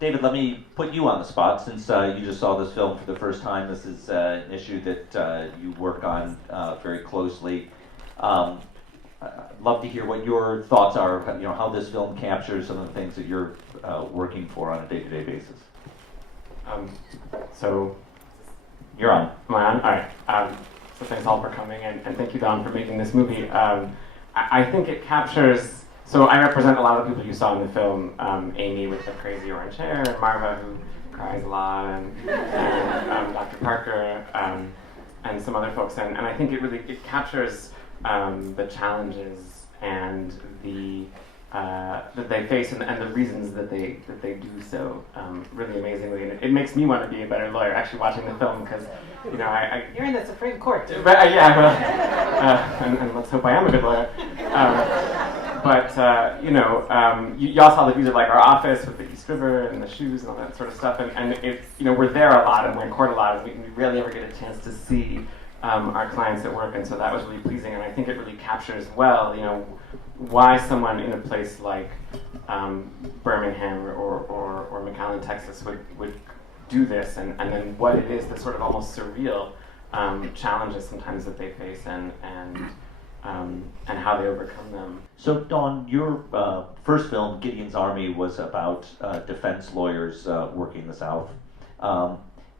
David, let me put you on the spot since you just saw this film for the first time. This is an issue that you work on very closely. I'd love to hear what your thoughts are, how this film captures some of the things that you're working for on a day-to-day basis. So, you're on. Am I on? All right. So thanks all for coming, and thank you, Don, for making this movie. I think it captures. So I represent a lot of the people you saw in the film. Amy with the crazy orange hair, and Marva who cries a lot, and Dr. Parker, and some other folks. And I think it captures the challenges and the that they face and the reasons that they do so really amazingly. And it makes me want to be a better lawyer actually watching the film because you're in the Supreme Court. Yeah, well, and let's hope I am a good lawyer. You all saw the views of like our office with the East River and the shoes and all that sort of stuff. And it's we're there a lot and we're in court a lot and we rarely ever get a chance to see our clients at work. And so that was really pleasing. And I think it really captures well, why someone in a place like Birmingham or McAllen, Texas would do this, and then what it is, the sort of almost surreal challenges sometimes that they face, and how they overcome them. So, Dawn, your first film, Gideon's Army, was about defense lawyers working in the South,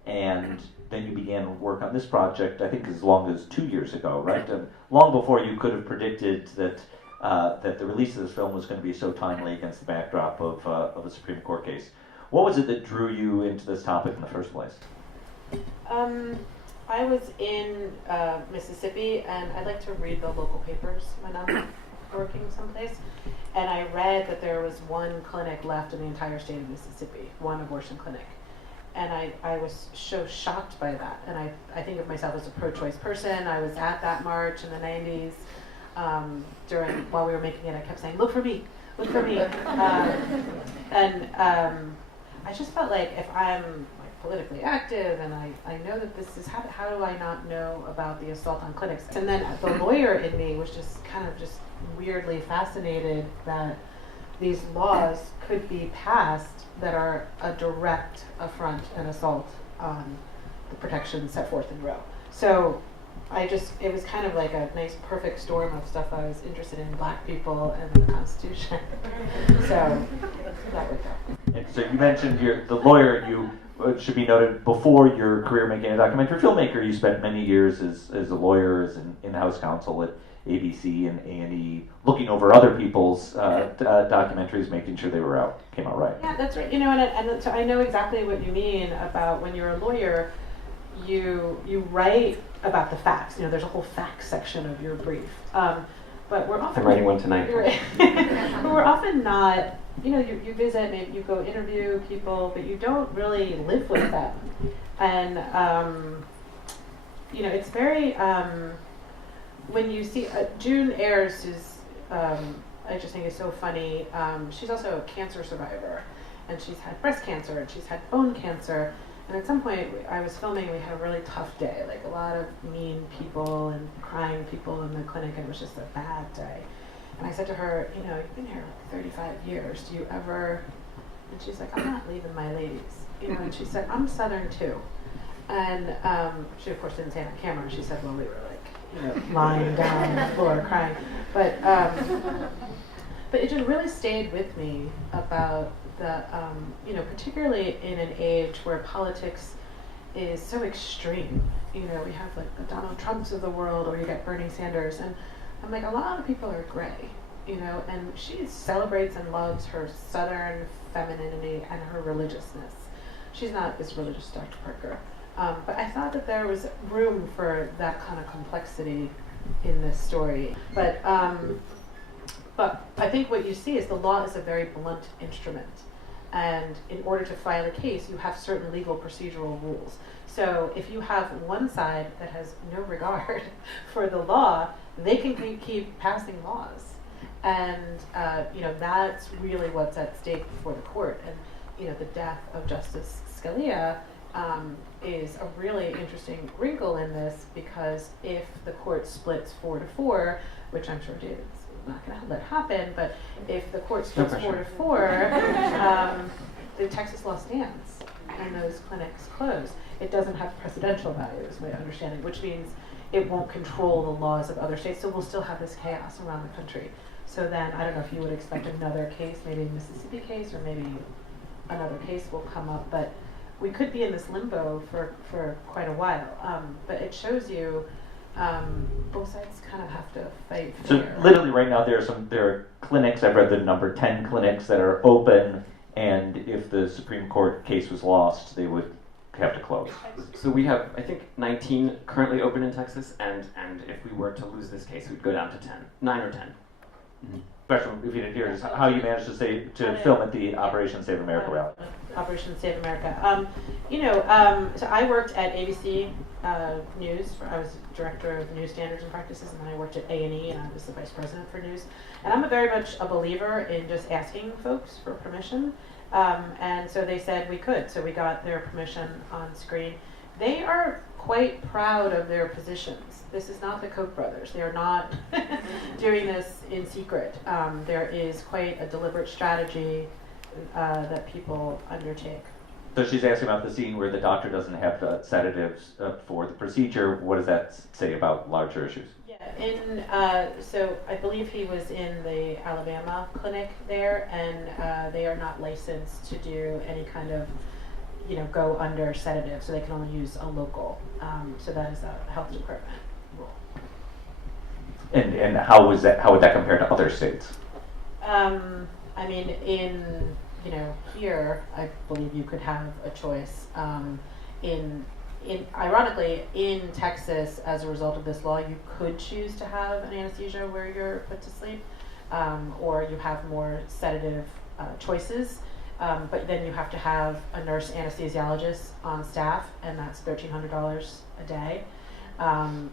and then you began work on this project, I think as long as 2 years ago, right? And long before you could have predicted that the release of this film was going to be so timely against the backdrop of a Supreme Court case. What was it that drew you into this topic in the first place? I was in Mississippi, and I like to read the local papers when I'm working someplace. And I read that there was one clinic left in the entire state of Mississippi, one abortion clinic. And I was so shocked by that. And I think of myself as a pro-choice person. I was at that march in the 90s. While we were making it, I kept saying, look for me. I just felt like if I'm politically active and I know that this is, how do I not know about the assault on clinics? And then the lawyer in me was just kind of just weirdly fascinated that these laws could be passed that are a direct affront and assault on the protections set forth in Roe. So it was kind of like a nice perfect storm of stuff I was interested in, Black people and the Constitution. So that worked out. And so you mentioned the lawyer, you should be noted, before your career making a documentary filmmaker, you spent many years as a lawyer, as an in-house counsel at ABC and A&E, looking over other people's documentaries, making sure they came out right. Yeah, that's right. And so I know exactly what you mean about when you're a lawyer, you write about the facts. There's a whole facts section of your brief. But we're often... I'm writing one tonight. But we're often not... you visit, maybe you go interview people, but you don't really live with them. And, it's very... when you see... June Ayers is... I just think is so funny. She's also a cancer survivor. And she's had breast cancer, and she's had bone cancer. And at some point, I was filming, we had a really tough day, like a lot of mean people and crying people in the clinic, and it was just a bad day. And I said to her, you've been here like 35 years, do you ever... And she's like, I'm not leaving my ladies. And she said, I'm Southern too. And she, of course, didn't say it on camera. She said, well, we were like, lying down on the floor crying. But it just really stayed with me about the, particularly in an age where politics is so extreme. We have like the Donald Trumps of the world, or you get Bernie Sanders, and I'm like, a lot of people are gray, and she celebrates and loves her Southern femininity and her religiousness. She's not as religious as Dr. Parker, but I thought that there was room for that kind of complexity in this story. But I think what you see is the law is a very blunt instrument. And in order to file a case, you have certain legal procedural rules. So if you have one side that has no regard for the law, they can keep passing laws. And, that's really what's at stake before the court. And, the death of Justice Scalia is a really interesting wrinkle in this, because if the court splits 4-4, which I'm sure David's not going to let happen, but if the court No splits pressure. 4-4, the Texas law stands and those clinics close. It doesn't have precedential value, is my understanding, which means it won't control the laws of other states, so we'll still have this chaos around the country. So then, I don't know if you would expect another case, maybe a Mississippi case, or maybe another case will come up, but we could be in this limbo for quite a while. But it shows you both sides kind of have to fight So fair. literally right now there are clinics, I've read the number 10 clinics that are open, and if the Supreme Court case was lost, they would have to close. So we have, I think, 19 currently open in Texas, and if we were to lose this case, we'd go down to 10, 9 or 10. Question, if you didn't hear, is how you managed to film at the Operation Save America rally. Operation Save America. So I worked at ABC News. I was director of news standards and practices, and then I worked at A&E, and I was the vice president for news. And I'm very much a believer in just asking folks for permission. And so they said we could. So we got their permission on screen. They are quite proud of their positions. This is not the Koch brothers. They are not doing this in secret. There is quite a deliberate strategy that people undertake. So she's asking about the scene where the doctor doesn't have the sedatives for the procedure. What does that say about larger issues? Yeah, so I believe he was in the Alabama clinic there, and they are not licensed to do any kind of, go under sedative, so they can only use a local. So that is a health department rule. And how would that compare to other states? I mean, in here, I believe you could have a choice. Ironically, in Texas, as a result of this law, you could choose to have an anesthesia where you're put to sleep, or you have more sedative choices. But then you have to have a nurse anesthesiologist on staff, and that's $1,300 a day.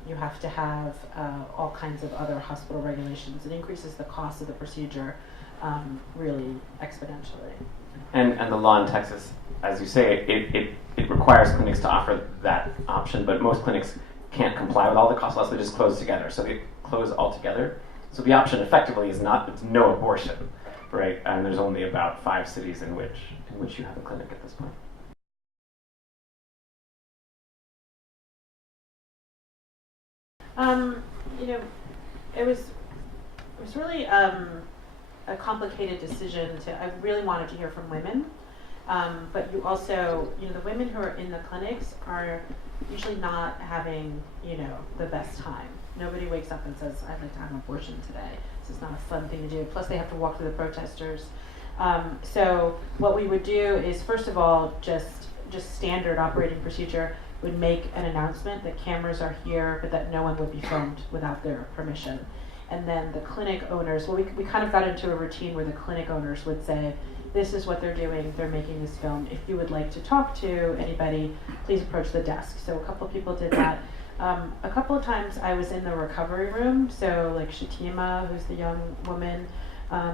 You have to have all kinds of other hospital regulations. It increases the cost of the procedure really exponentially. And the law in Texas, as you say, it requires clinics to offer that option, but most clinics can't comply with all the costs, unless they just close together. So they close altogether. So the option effectively is no abortion, right? And there's only about 5 cities in which you have a clinic at this point. It was really a complicated decision. I really wanted to hear from women, but you also, the women who are in the clinics are usually not having, the best time. Nobody wakes up and says, "I'd like to have an abortion today." This is not a fun thing to do. Plus, they have to walk through the protesters. So what we would do is, first of all, just standard operating procedure, would make an announcement that cameras are here, but that no one would be filmed without their permission. And then the clinic owners, we kind of got into a routine where the clinic owners would say, "This is what they're doing, they're making this film. If you would like to talk to anybody, please approach the desk." So a couple of people did that. A couple of times I was in the recovery room, so like Shatima, who's the young woman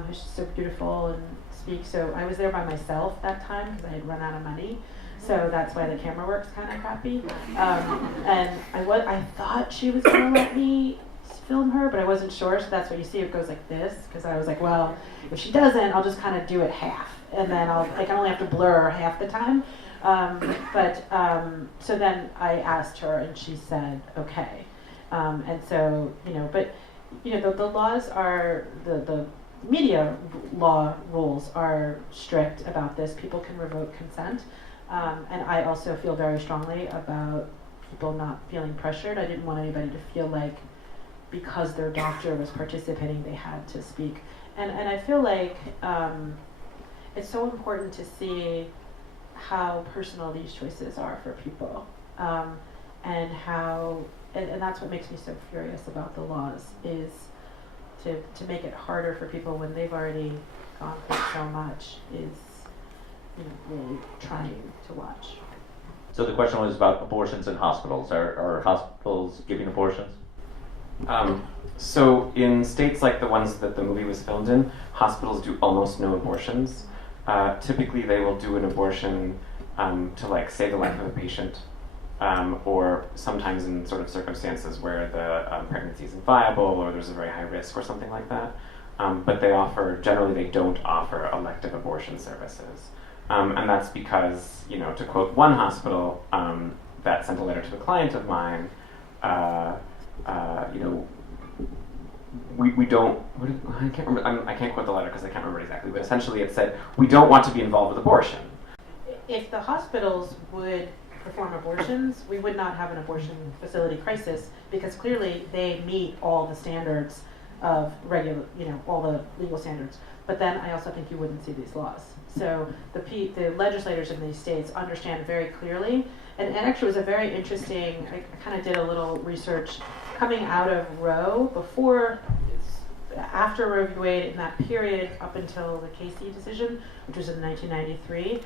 who's so beautiful and speaks. So I was there by myself that time because I had run out of money. So that's why the camera works kind of crappy. And I thought she was going to let me film her, but I wasn't sure. So that's what you see. It goes like this, because I was like, well, if she doesn't, I'll just kind of do it half, and then I can only have to blur half the time. So then I asked her, and she said okay. And so the laws are the media law rules are strict about this. People can revoke consent. And I also feel very strongly about people not feeling pressured. I didn't want anybody to feel like because their doctor was participating, they had to speak. And I feel like it's so important to see how personal these choices are for people. And that's what makes me so furious about the laws, is to make it harder for people when they've already gone through so much, is really trying to watch. So the question was about abortions in hospitals. Are hospitals giving abortions? So in states like the ones that the movie was filmed in, hospitals do almost no abortions. Typically they will do an abortion to save the life of a patient, or sometimes in sort of circumstances where the pregnancy isn't viable or there's a very high risk or something like that. But generally they don't offer elective abortion services. And that's because, to quote one hospital that sent a letter to a client of mine, we don't, I can't remember, I can't quote the letter because I can't remember exactly, but essentially it said, we don't want to be involved with abortion. If the hospitals would perform abortions, we would not have an abortion facility crisis, because clearly they meet all the standards of all the legal standards. But then I also think you wouldn't see these laws. So the legislators in these states understand very clearly, and actually it was a very interesting, I kind of did a little research coming out of Roe, after Roe v. Wade, in that period up until the Casey decision, which was in 1993,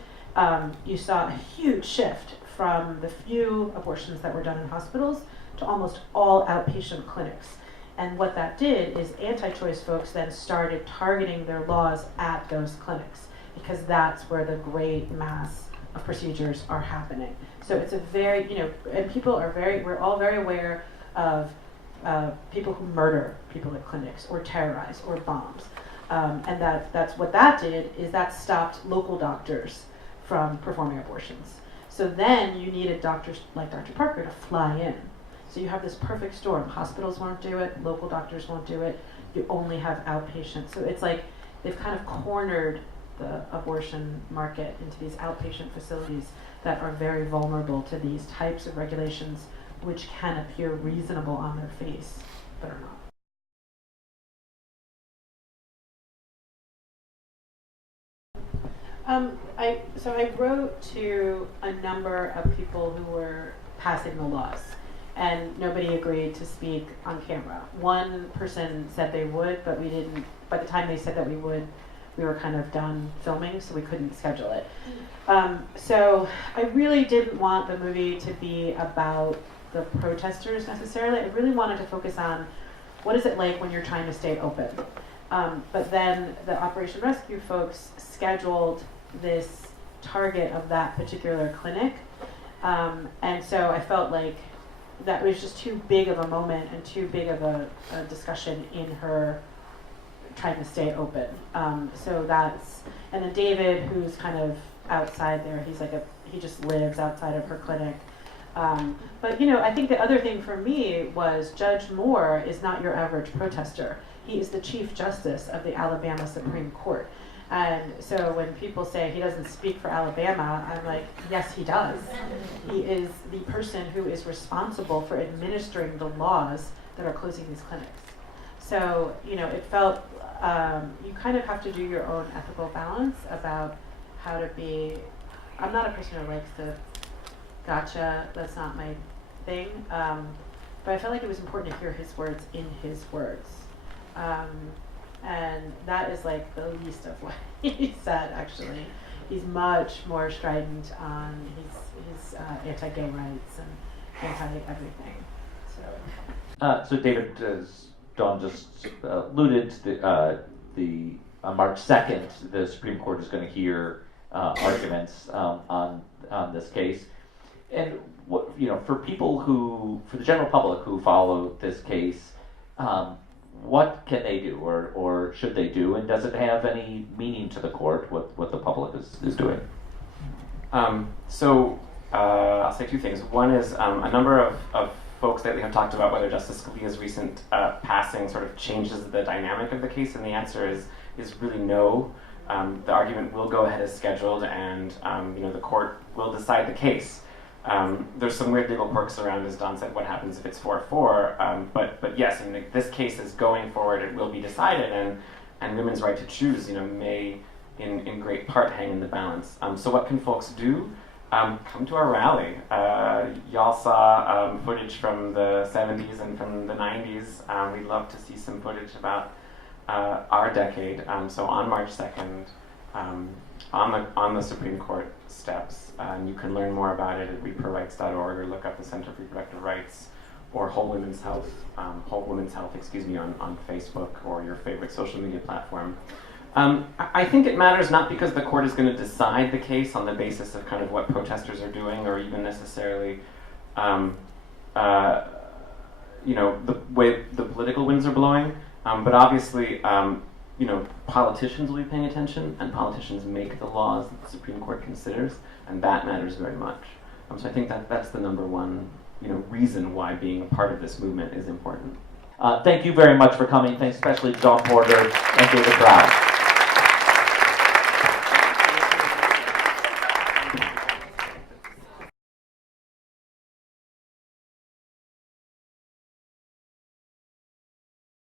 you saw a huge shift from the few abortions that were done in hospitals to almost all outpatient clinics. And what that did is anti-choice folks then started targeting their laws at those clinics, because that's where the great mass of procedures are happening. So it's a very, and we're all very aware of people who murder people at clinics or terrorize or bombs. And that's what that did, is that stopped local doctors from performing abortions. So then you needed doctors like Dr. Parker to fly in. So you have this perfect storm. Hospitals won't do it, local doctors won't do it, you only have outpatients. So it's like they've kind of cornered the abortion market into these outpatient facilities that are very vulnerable to these types of regulations, which can appear reasonable on their face, but are not. I wrote to a number of people who were passing the laws, and nobody agreed to speak on camera. One person said they would, but we didn't. By the time they said that we would, we were kind of done filming, so we couldn't schedule it. So I really didn't want the movie to be about the protesters necessarily. I really wanted to focus on what is it like when you're trying to stay open. But then the Operation Rescue folks scheduled this target of that particular clinic. And so I felt like that was just too big of a moment and too big of a discussion in her trying to stay open. And then David, who's kind of outside there, he just lives outside of her clinic. But I think the other thing for me was Judge Moore is not your average protester. He is the Chief Justice of the Alabama Supreme Court. And so when people say he doesn't speak for Alabama, I'm like, yes, he does. He is the person who is responsible for administering the laws that are closing these clinics. So, it felt, you kind of have to do your own ethical balance about how to be. I'm not a person who likes the gotcha, that's not my thing. But I felt like it was important to hear his words in his words. And that is like the least of what he said, actually. He's much more strident on his anti-gay rights and anti-everything. So David, as Dawn just alluded, on March 2nd, the Supreme Court is going to hear arguments on this case. And for the general public who follow this case, what can they do, or should they do, and does it have any meaning to the court what the public is doing? I'll say two things. One is a number of folks lately have talked about whether Justice Scalia's recent passing sort of changes the dynamic of the case, and the answer is really no. The argument will go ahead as scheduled, and the court will decide the case. There's some weird legal quirks around, as Don said, what happens if it's 4-4, but yes, this case is going forward, it will be decided, and women's right to choose, may in great part hang in the balance. So what can folks do? Come to our rally. Y'all saw footage from the 70s and from the 90s. We'd love to see some footage about our decade. So on March 2nd, on the Supreme Court steps, you can learn more about it at reprorights.org, or look up the Center for Reproductive Rights or Whole Women's Health, on Facebook or your favorite social media platform. I think it matters not because the court is going to decide the case on the basis of kind of what protesters are doing, or even necessarily the way the political winds are blowing, but obviously, politicians will be paying attention, and politicians make the laws that the Supreme Court considers, and that matters very much. So I think that's the number one, reason why being part of this movement is important. Thank you very much for coming. Thanks especially to Dawn Porter and David Brown.